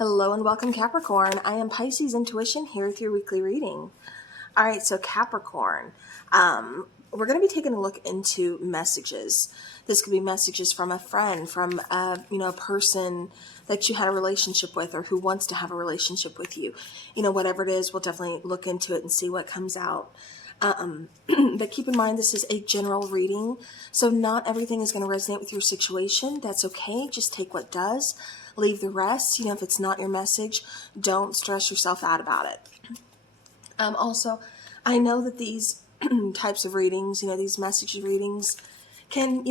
Hello and welcome, Capricorn. I am Pisces Intuition here with your weekly reading. All right, so Capricorn, we're going to be taking a look into messages. This could be messages from a friend, from a person that you had a relationship with or who wants to have a relationship with you. Whatever it is, we'll definitely look into it and see what comes out. But keep in mind, this is a general reading, so not everything is going to resonate with your situation. That's okay. Just take what does. Leave the rest. If it's not your message, don't stress yourself out about it. Also, I know that these types of readings, these message readings can,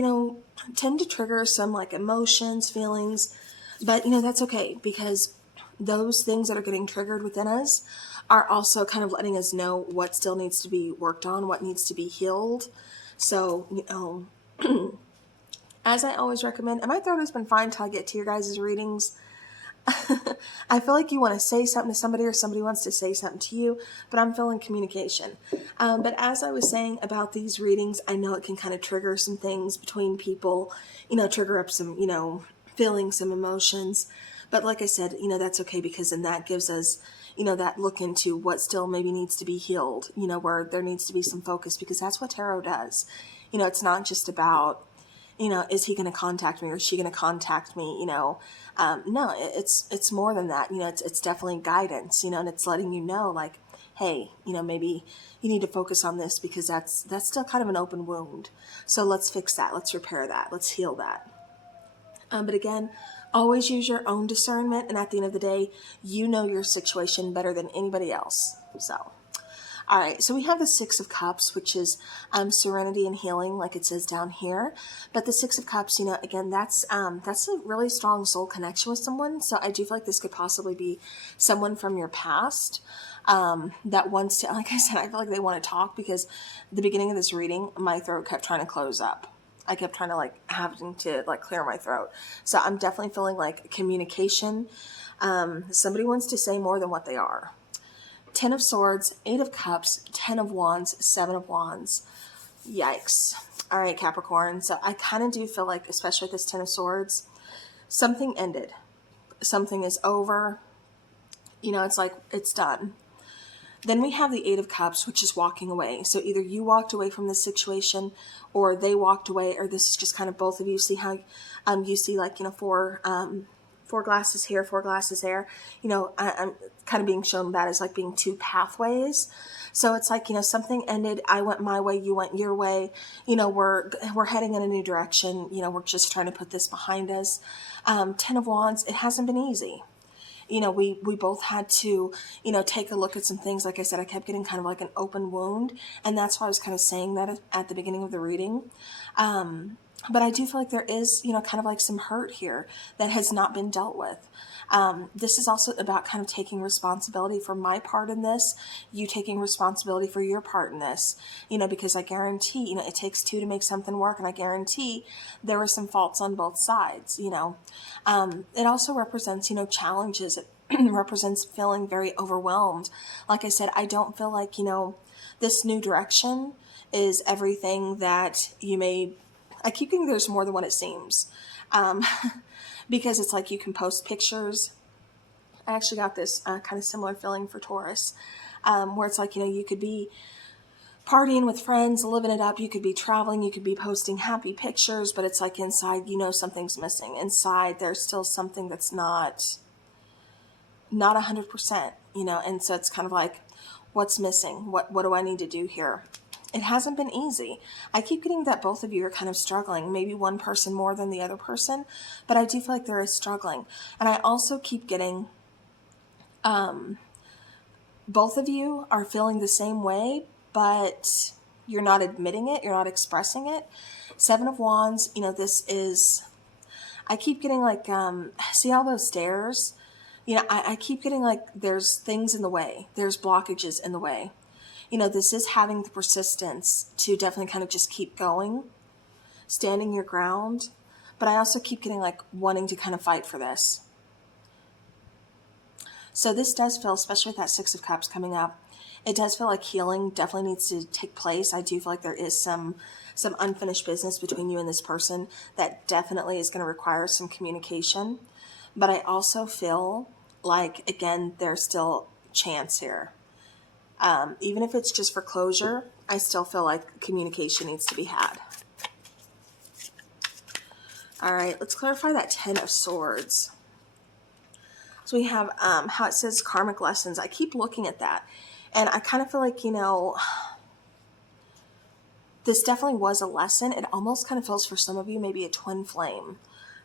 tend to trigger some like emotions, feelings, but that's okay, because those things that are getting triggered within us are also kind of letting us know what still needs to be worked on, what needs to be healed. So, as I always recommend, and my throat has been fine until I get to your guys' readings. I feel like you want to say something to somebody or somebody wants to say something to you, but I'm feeling communication. But as I was saying about these readings, I know it can kind of trigger some things between people, trigger up some, feelings, some emotions. But like I said, that's okay, because then that gives us, that look into what still maybe needs to be healed, where there needs to be some focus, because that's what tarot does. It's not just about, is he going to contact me or is she going to contact me? No, it's more than that. It's definitely guidance, and it's letting you know, like, hey, maybe you need to focus on this, because that's still kind of an open wound. So let's fix that. Let's repair that. Let's heal that. But again, always use your own discernment. And at the end of the day, you know your situation better than anybody else. So, all right, so we have the Six of Cups, which is serenity and healing, like it says down here. But the Six of Cups, again, that's a really strong soul connection with someone. So I do feel like this could possibly be someone from your past that wants to, like I said, I feel like they want to talk, because at the beginning of this reading, my throat kept trying to close up. I kept trying to having to clear my throat. So I'm definitely feeling like communication. Somebody wants to say more than what they are. 10 of Swords, 8 of Cups, 10 of Wands, 7 of Wands. Yikes. All right, Capricorn. So I kind of do feel like, especially with this 10 of Swords, something ended. Something is over. It's like it's done. Then we have the 8 of Cups, which is walking away. So either you walked away from this situation, or they walked away, or this is just kind of both of you. See how you see four glasses here, 4 glasses there. I'm kind of being shown that as like being two pathways. So it's like, something ended. I went my way, you went your way. We're heading in a new direction. We're just trying to put this behind us. 10 of Wands, it hasn't been easy. We both had to, take a look at some things. Like I said, I kept getting kind of like an open wound. And that's why I was kind of saying that at the beginning of the reading. But I do feel like there is, kind of like some hurt here that has not been dealt with. This is also about kind of taking responsibility for my part in this, you taking responsibility for your part in this, because I guarantee, it takes two to make something work. And I guarantee there were some faults on both sides, It also represents, challenges. It represents feeling very overwhelmed. Like I said, I don't feel like, this new direction is everything that you may. I keep thinking there's more than what it seems. Because it's like you can post pictures. I actually got this kind of similar feeling for Taurus, where it's like, you could be partying with friends, living it up. You could be traveling. You could be posting happy pictures, but it's like inside, something's missing. Inside, there's still something that's not 100%, and so it's kind of like, what's missing? What do I need to do here? It hasn't been easy. I keep getting that both of you are kind of struggling, maybe one person more than the other person, but I do feel like there is struggling. And I also keep getting, both of you are feeling the same way, but you're not admitting it, you're not expressing it. 7 of Wands, this is, I keep getting like, see all those stairs? I keep getting like, there's things in the way, there's blockages in the way. This is having the persistence to definitely kind of just keep going, standing your ground. But I also keep getting like wanting to kind of fight for this. So this does feel, especially with that 6 of Cups coming up, it does feel like healing definitely needs to take place. I do feel like there is some unfinished business between you and this person that definitely is going to require some communication. But I also feel like, again, there's still chance here. Even if it's just for closure, I still feel like communication needs to be had. All right, let's clarify that 10 of Swords. So we have how it says Karmic Lessons. I keep looking at that, and I kind of feel like, you know, this definitely was a lesson. It almost kind of feels for some of you maybe a twin flame,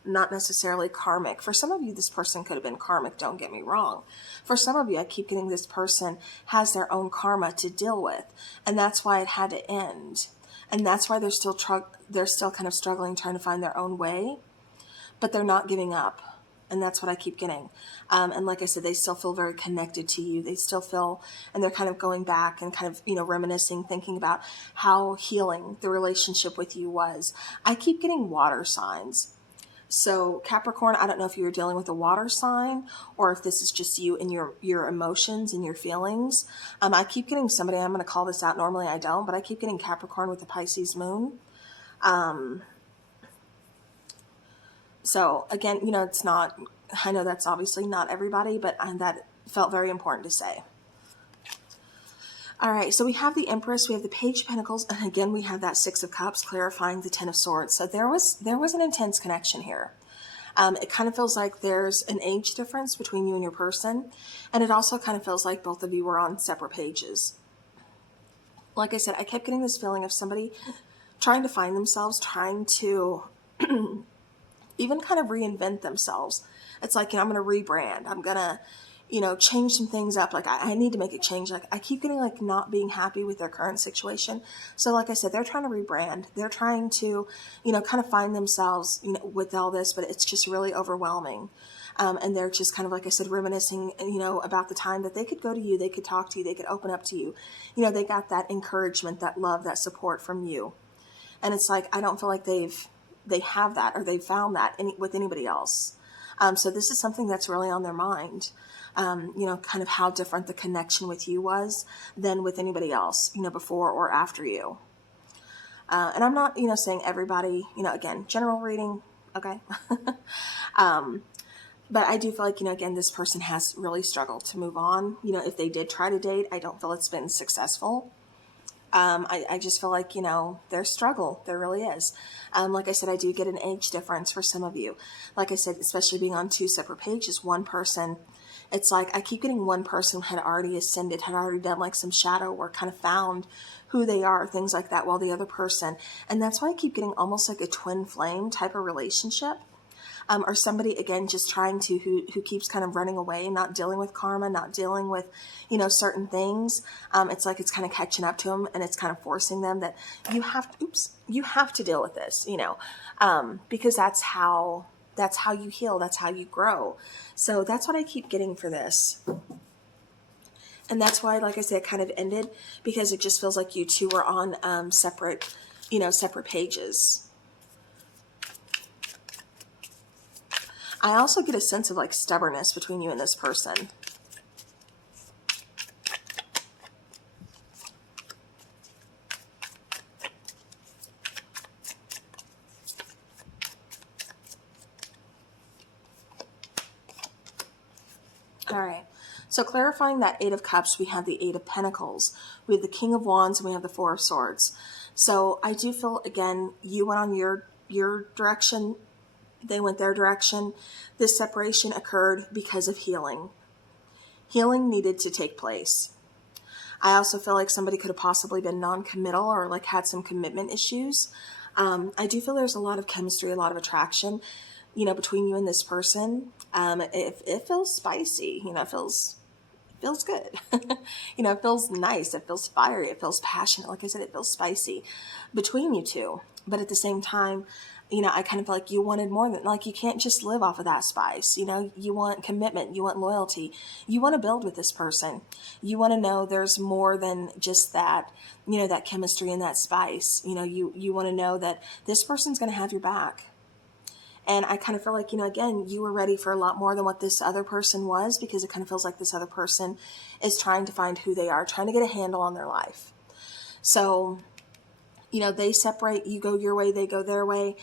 not necessarily karmic. For some of you, this person could have been karmic, don't get me wrong. For some of you, I keep getting this person has their own karma to deal with, and that's why it had to end. And that's why they're still kind of struggling, trying to find their own way, but they're not giving up. And that's what I keep getting. And like I said, they still feel very connected to you. They still feel, and they're kind of going back and kind of, you know, reminiscing, thinking about how healing the relationship with you was. I keep getting water signs. So Capricorn, I don't know if you were dealing with a water sign or if this is just you and your emotions and your feelings. I keep getting somebody, I'm going to call this out. Normally I don't, but I keep getting Capricorn with the Pisces moon. So again, you know, it's not, I know that's obviously not everybody, but that felt very important to say. All right, so we have the Empress, we have the Page of Pentacles, and again, we have that Six of Cups clarifying the Ten of Swords. So there was an intense connection here. It kind of feels like there's an age difference between you and your person, and it also kind of feels like both of you were on separate pages. Like I said, I kept getting this feeling of somebody trying to find themselves, trying to even kind of reinvent themselves. It's like, you know, I'm going to rebrand. I'm going to, you know, change some things up. Like I need to make a change. Like I keep getting like not being happy with their current situation. So like I said, they're trying to rebrand. They're trying to, you know, kind of find themselves, you know, with all this, but it's just really overwhelming. And they're just kind of, like I said, reminiscing, you know, about the time that they could go to you, they could talk to you, they could open up to you. You know, they got that encouragement, that love, that support from you. And it's like, I don't feel like they have that or they've found that with anybody else. So this is something that's really on their mind. You know, kind of how different the connection with you was than with anybody else, you know, before or after you. And I'm not, you know, saying everybody, you know, again, general reading, okay? But I do feel like, you know, again, this person has really struggled to move on. You know, if they did try to date, I don't feel it's been successful. I just feel like, you know, there's struggle. There really is. Like I said, I do get an age difference for some of you. Like I said, especially being on two separate pages, one person, it's like I keep getting one person had already ascended, had already done like some shadow work, kind of found who they are, things like that, while the other person. And that's why I keep getting almost like a twin flame type of relationship. Or somebody, again, just trying to, who keeps kind of running away, not dealing with karma, not dealing with, you know, certain things. It's like it's kind of catching up to them, and it's kind of forcing them that you have to deal with this, you know, because that's how you heal, that's how you grow. So that's what I keep getting for this. And that's why, like I said, it kind of ended, because it just feels like you two were on separate pages. I also get a sense of like stubbornness between you and this person. All right. So clarifying that Eight of Cups, we have the Eight of Pentacles. We have the King of Wands, and we have the Four of Swords. So I do feel, again, you went on your direction. They went their direction. This separation occurred because of healing. Healing needed to take place. I also feel like somebody could have possibly been non-committal or like had some commitment issues. I do feel there's a lot of chemistry, a lot of attraction, you know, between you and this person. It feels spicy, you know, it feels good. You know, it feels nice. It feels fiery. It feels passionate. Like I said, it feels spicy between you two. But at the same time, you know, I kind of feel like you wanted more than, like, you can't just live off of that spice. You know, you want commitment. You want loyalty. You want to build with this person. You want to know there's more than just that, you know, that chemistry and that spice. You know, you want to know that this person's going to have your back. And I kind of feel like, you know, again, you were ready for a lot more than what this other person was, because it kind of feels like this other person is trying to find who they are, trying to get a handle on their life. So, you know, they separate, you go your way, they go their way.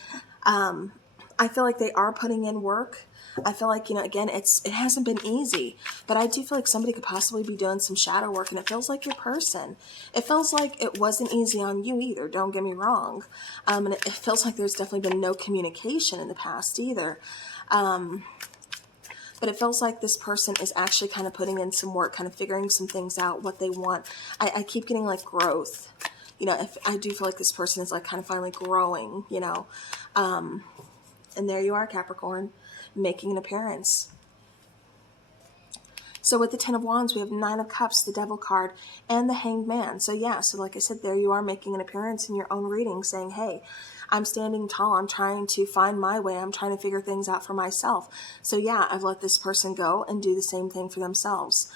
I feel like they are putting in work. I feel like, again, it hasn't been easy, but I do feel like somebody could possibly be doing some shadow work, and it feels like your person. It feels like it wasn't easy on you either, don't get me wrong. And it feels like there's definitely been no communication in the past either. But it feels like this person is actually kind of putting in some work, kind of figuring some things out, what they want. I keep getting like growth. If I do feel like this person is like kind of finally growing, and there you are, Capricorn, making an appearance. So with the Ten of Wands, we have Nine of Cups, the Devil card, and the Hanged Man. So yeah, so like I said, there you are making an appearance in your own reading saying, hey, I'm standing tall. I'm trying to find my way. I'm trying to figure things out for myself. So yeah, I've let this person go and do the same thing for themselves.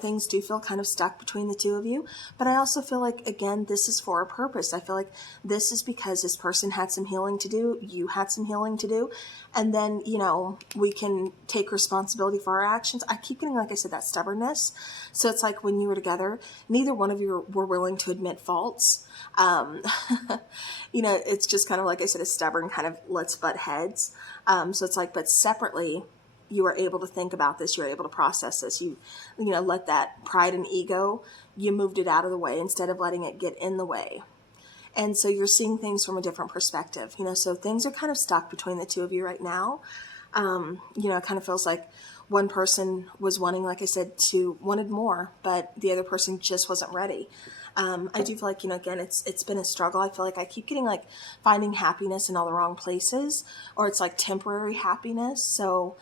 Things do feel kind of stuck between the two of you, but I also feel like, again, this is for a purpose. I feel like this is because this person had some healing to do, you had some healing to do, and then, we can take responsibility for our actions. I keep getting, like I said, that stubbornness. So it's like when you were together, neither one of you were willing to admit faults. It's just kind of, like I said, a stubborn kind of let's butt heads. So it's like, but separately, you were able to think about this. You were able to process this. You let that pride and ego, you moved it out of the way instead of letting it get in the way. And so you're seeing things from a different perspective, so things are kind of stuck between the two of you right now. It kind of feels like one person was wanting, like I said, wanted more, but the other person just wasn't ready. I do feel like, again, it's been a struggle. I feel like I keep getting like finding happiness in all the wrong places, or it's like temporary happiness. So,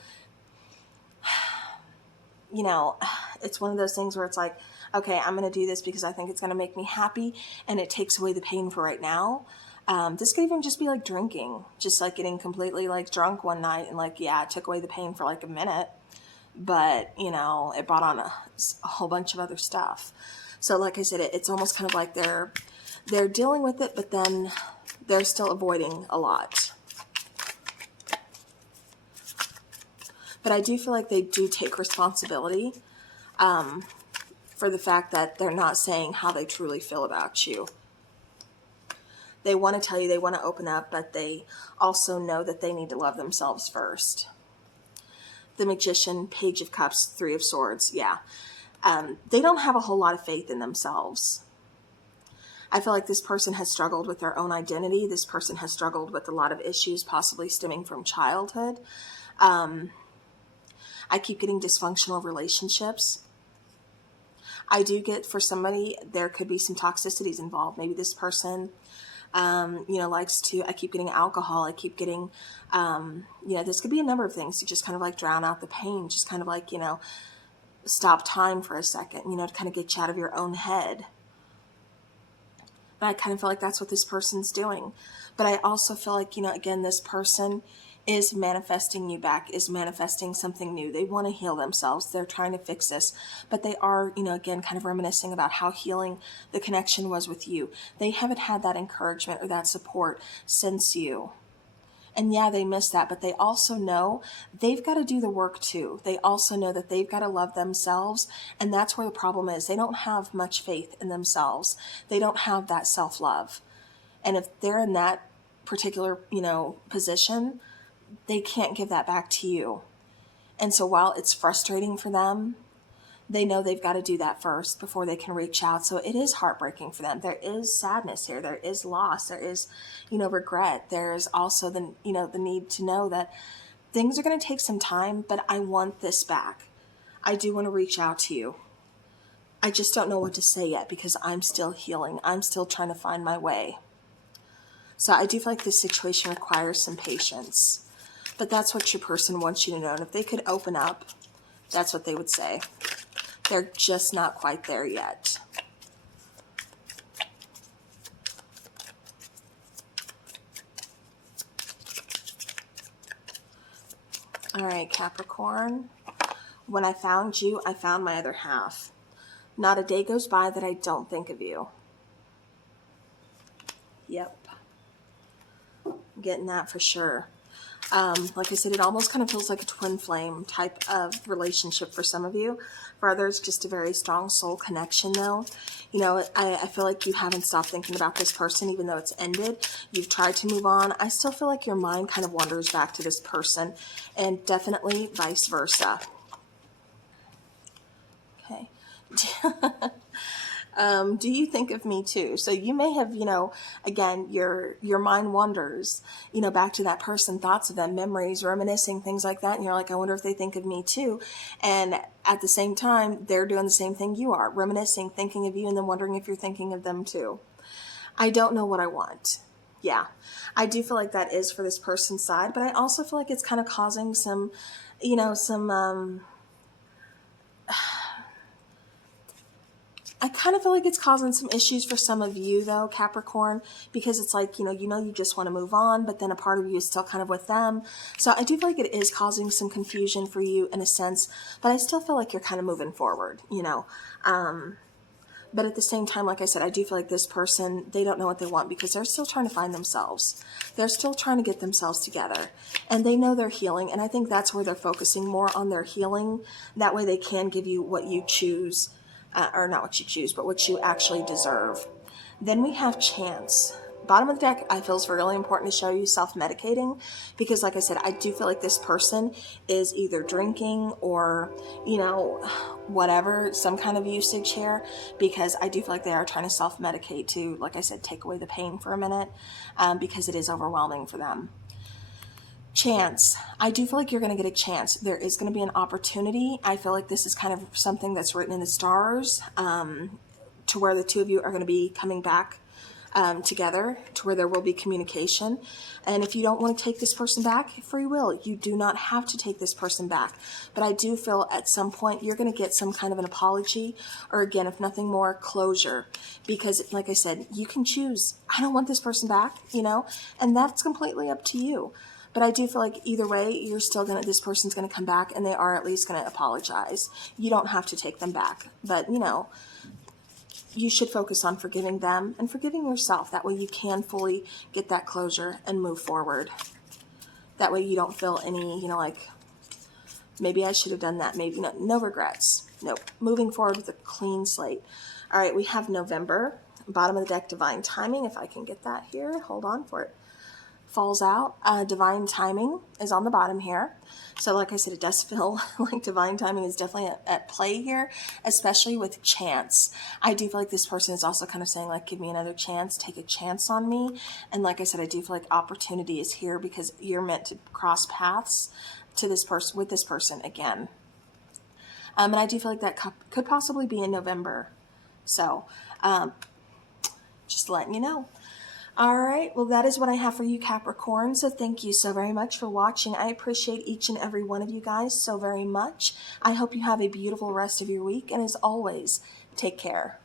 it's one of those things where it's like, okay, I'm going to do this because I think it's going to make me happy, and it takes away the pain for right now. This could even just be like drinking, just like getting completely like drunk one night and like, yeah, it took away the pain for like a minute, but it brought on a whole bunch of other stuff. So like I said, it's almost kind of like they're dealing with it, but then they're still avoiding a lot. But I do feel like they do take responsibility for the fact that they're not saying how they truly feel about you. They want to tell you, they want to open up, but they also know that they need to love themselves first. The Magician, Page of Cups, Three of Swords, yeah. They don't have a whole lot of faith in themselves. I feel like this person has struggled with their own identity. This person has struggled with a lot of issues, possibly stemming from childhood. I keep getting dysfunctional relationships. I do get, for somebody, there could be some toxicities involved. Maybe this person, likes to, I keep getting alcohol. I keep getting, this could be a number of things to just kind of like drown out the pain, just kind of like, stop time for a second, to kind of get you out of your own head. But I kind of feel like that's what this person's doing. But I also feel like, again, this person is manifesting you back, is manifesting something new. They want to heal themselves. They're trying to fix this, but they are, again, kind of reminiscing about how healing the connection was with you. They haven't had that encouragement or that support since you. And yeah, they miss that, but they also know they've got to do the work too. They also know that they've got to love themselves. And that's where the problem is. They don't have much faith in themselves. They don't have that self-love. And if they're in that particular, position, they can't give that back to you. And so while it's frustrating for them, they know they've got to do that first before they can reach out. So it is heartbreaking for them. There is sadness here. There is loss. There is, regret. There's also the need to know that things are going to take some time, but I want this back. I do want to reach out to you. I just don't know what to say yet because I'm still healing. I'm still trying to find my way. So I do feel like this situation requires some patience. But that's what your person wants you to know. And if they could open up, that's what they would say. They're just not quite there yet. All right, Capricorn. When I found you, I found my other half. Not a day goes by that I don't think of you. Yep. I'm getting that for sure. Like I said, it almost kind of feels like a twin flame type of relationship for some of you. For others, just a very strong soul connection though. You know, I feel like you haven't stopped thinking about this person even though it's ended. You've tried to move on. I still feel like your mind kind of wanders back to this person, and definitely vice versa. Okay. Do you think of me too? So you may have, you know, again, your mind wanders, you know, back to that person, thoughts of them, memories, reminiscing, things like that. And you're like, I wonder if they think of me too. And at the same time, they're doing the same thing you are, reminiscing, thinking of you, and then wondering if you're thinking of them too. I don't know what I want. Yeah, I do feel like that is for this person's side, but I also feel like it's kind of causing some, you know, I kind of feel like it's causing some issues for some of you though, Capricorn, because it's like, you know, you just want to move on, but then a part of you is still kind of with them. So I do feel like it is causing some confusion for you in a sense, but I still feel like you're kind of moving forward, you know. But at the same time, like I said, I do feel like this person, they don't know what they want because they're still trying to find themselves. They're still trying to get themselves together, and they know they're healing. And I think that's where they're focusing more on their healing. That way they can give you what you choose. Or not what you choose, but what you actually deserve. Then we have chance. Bottom of the deck, I feel is really important to show you self-medicating because, like I said, I do feel like this person is either drinking or, you know, whatever, some kind of usage here, because I do feel like they are trying to self-medicate to, like I said, take away the pain for a minute because it is overwhelming for them. Chance. I do feel like you're going to get a chance. There is going to be an opportunity. I feel like this is kind of something that's written in the stars to where the two of you are going to be coming back together, to where there will be communication. And if you don't want to take this person back, free will. You do not have to take this person back. But I do feel at some point you're going to get some kind of an apology, or again, if nothing more, closure. Because like I said, you can choose, I don't want this person back, you know, and that's completely up to you. But I do feel like either way, you're still this person's going to come back and they are at least going to apologize. You don't have to take them back. But, you know, you should focus on forgiving them and forgiving yourself. That way you can fully get that closure and move forward. That way you don't feel any, you know, like, maybe I should have done that. Maybe not. No regrets. Nope. Moving forward with a clean slate. All right, we have November. Bottom of the deck, divine timing. If I can get that here. Hold on for it. Falls out. Divine timing is on the bottom here. So like I said, it does feel like divine timing is definitely at play here, especially with chance. I do feel like this person is also kind of saying like, give me another chance, take a chance on me. And like I said, I do feel like opportunity is here because you're meant to cross paths to this person, with this person again. And I do feel like that could possibly be in November. So just letting you know. All right, well, that is what I have for you, Capricorn. So thank you so very much for watching. I appreciate each and every one of you guys so very much. I hope you have a beautiful rest of your week. And as always, take care.